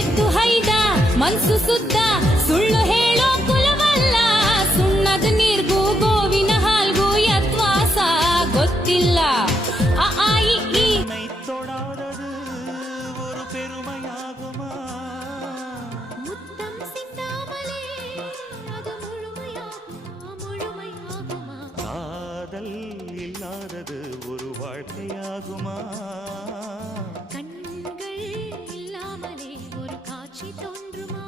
ಎದ್ದು ಹೈದ ಮನ್ಸು ಸುದ್ದ ಸುಳ್ಳು ಹೇಳೋ ಕುಲವಲ್ಲ ಸುಣ್ಣದ ನೀರ್ಗೂ ಗೋವಿನ ಹಾಲ್ಗೂ ಯತ್ವಾಸ ಗೊತ್ತಿಲ್ಲ ಆ ಆಯಿ ಈ தொடாதது ஒரு பெருமையாகுமா முத்தம் சிந்தாமலே அது முழுமையாகுமா காதல் இல்லாதது ஒரு வாழ்க்கையாகுமா கண்கள் இல்லாமலே ஒரு காட்சி தோன்றுமா